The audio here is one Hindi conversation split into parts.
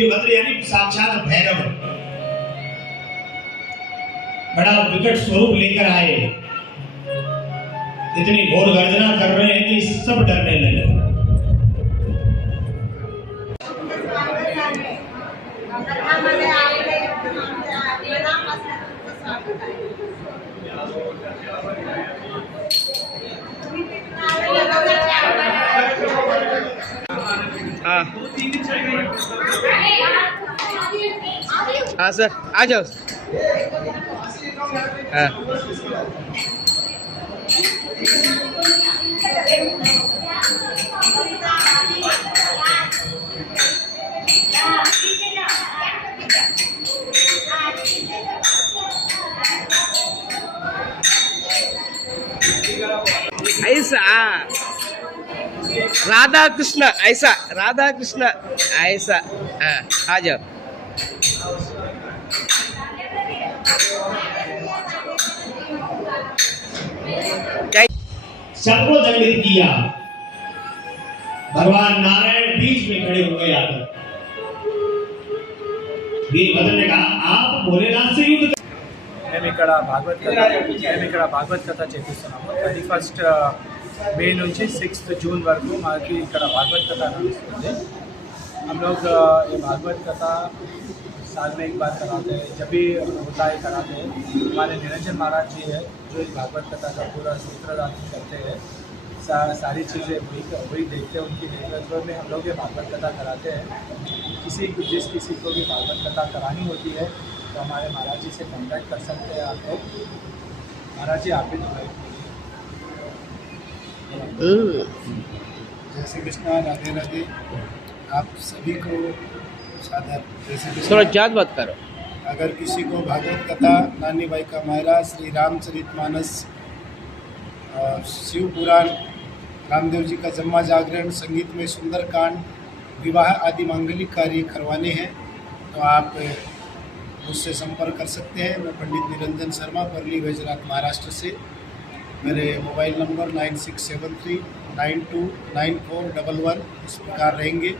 वीरभद्र यानी साक्षात भैरव बड़ा विकट स्वरूप लेकर आए। इतनी घोर गर्जना कर रहे हैं कि सब डरने लगे। हाँ सर आ जाओ। हाँ ऐसा राधा कृष्ण ऐसा राधा कृष्ण ऐसा आ जाओ। सबको दंडित किया। भगवान नारायण बीच में खड़े हो गए आकर। वीरभद्र ने कहा आप भोलेनाथ से युद्ध। మేము ఇక్కడ భాగవత్ కథ చేపిస్తున్నాము। 31 మే నుంచి 6 जून వరకు మాకు ఇక్కడ భాగవత్ కథ నడుస్తుంది। हम लोग ये भागवत कथा साल में एक बार कराते हैं। जब भी होता है कराते हैं। हमारे निरंजन महाराज जी है जो इस भागवत कथा का पूरा सूत्रधार करते हैं। सारी चीज़ें वही देखते हैं। उनकी नेतृत्व में हम लोग ये भागवत कथा कराते हैं। जिस किसी को भी भागवत कथा करानी होती है तो हमारे महाराज जी से कॉन्टैक्ट कर सकते हैं आप लोग। महाराज जी आप भी जय श्री कृष्ण, राधे राधे। आप सभी को सादर जय श्री कृष्ण। थोड़ा याद बात करो। अगर किसी को भागवत कथा नानी बाई का मायरा, श्री रामचरितमानस, शिव पुराण, रामदेव जी का जन्मा जागरण, संगीत में सुंदरकांड, विवाह आदि मांगलिक कार्य करवाने हैं तो आप मुझसे संपर्क कर सकते हैं। मैं पंडित निरंजन शर्मा, परली वैजनाथ, महाराष्ट्र से। मेरे मोबाइल नंबर 9673929411 इस प्रकार रहेंगे।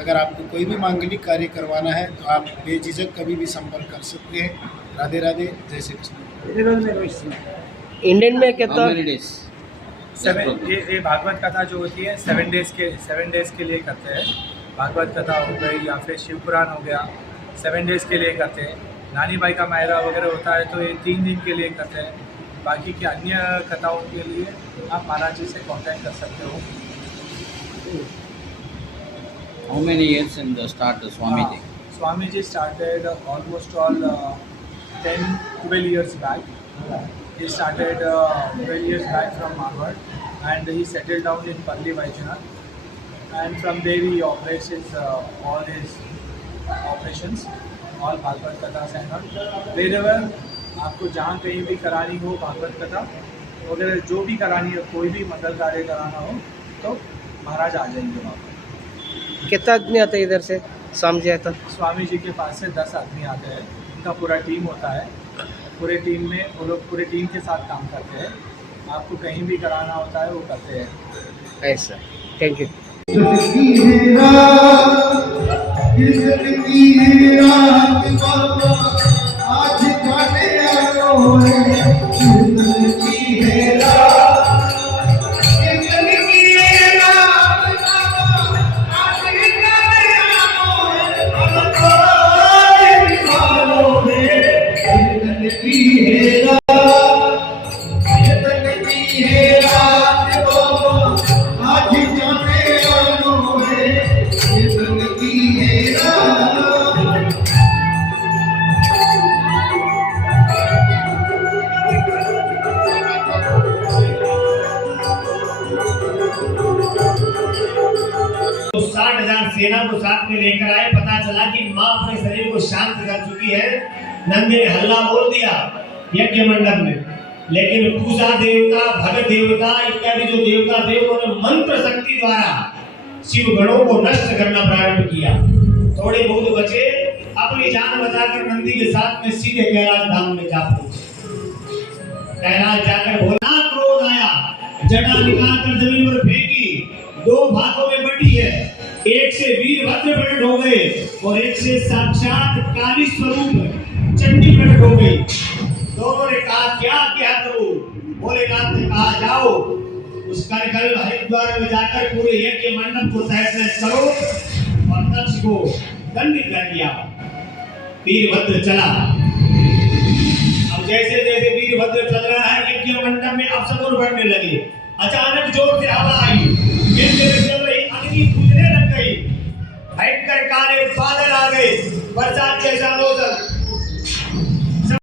अगर आपको कोई भी मांगलिक कार्य करवाना है तो आप बेझिझक कभी भी संपर्क कर सकते हैं। राधे राधे, जय श्री कृष्ण। इंडियन में कितना ये भागवत कथा जो होती है 7 डेज के लिए करते हैं। भागवत कथा हो गई या फिर शिव पुराण हो गया, 7 डेज के लिए करते हैं। नानी बाई का मायरा वगैरह होता है तो ये 3 दिन के लिए करते हैं। बाकी की अन्य कथाओं के लिए आप महाराज जी से कांटेक्ट कर सकते हो। How many years in the start Swamiji? Swamiji started almost all 10-12 years back. He started 12 years back from Marwar and he settled down in Parli Vaishnav, and from there he operates all his operations, all Bhagavat कथा and all. Wherever आपको जहाँ कहीं भी करानी हो भागवत कथा वगैरह जो भी करानी हो, कोई भी मंगल कार्य कराना हो तो महाराज आ जाएंगे वहाँ पर। कितना आदमी आता है इधर से स्वामी जी आता? स्वामी जी के पास से 10 आदमी आते हैं। उनका पूरा टीम होता है। पूरे टीम में वो लोग पूरे टीम के साथ काम करते हैं। आपको कहीं भी कराना होता है वो करते हैं। ऐसा, थैंक यू। तो 60,000 सेना को साथ में लेकर आए। पता चला कि माँ अपने शरीर को शांत कर चुकी है। नंदी ने हल्ला बोल दिया यज्ञ मंडप में, लेकिन पूजा देवता, भगत देवता इत्यादि जो देवता थे उन्होंने मंत्र शक्ति द्वारा शिव गणों को नष्ट करना प्रारंभ किया। थोड़े बहुत बचे, अपनी जान बचाकर नंदी के साथ में सीधे कैलाश धाम में जा पहुंचे। कैलाश जाकर भोला क्रोध आया, जटा निकाल कर जमीन पर फेंकी, 2 भागों में बटी है। एक से वीरभद्र प्रकट हो गए और एक से साक्षात काली स्वरूप चंडी प्रकट हो गई। दोनों ने कहा क्या क्या करूं? भोलेनाथ ने कहा जाओ उस कल हरिद्वार में जाकर पूरे यज्ञ मंडप को तहस करो और दक्ष को दंडित कर दिया। वीरभद्र चला। अब जैसे जैसे वीरभद्र चल रहा है यज्ञ मंडप में अपशकुन बढ़ने लगे। अचानक जोर से हवा आई, चल रही अग्नि फूटने लग गई, भयंकर काले बादल आ गए, बरसात जैसा मौसम।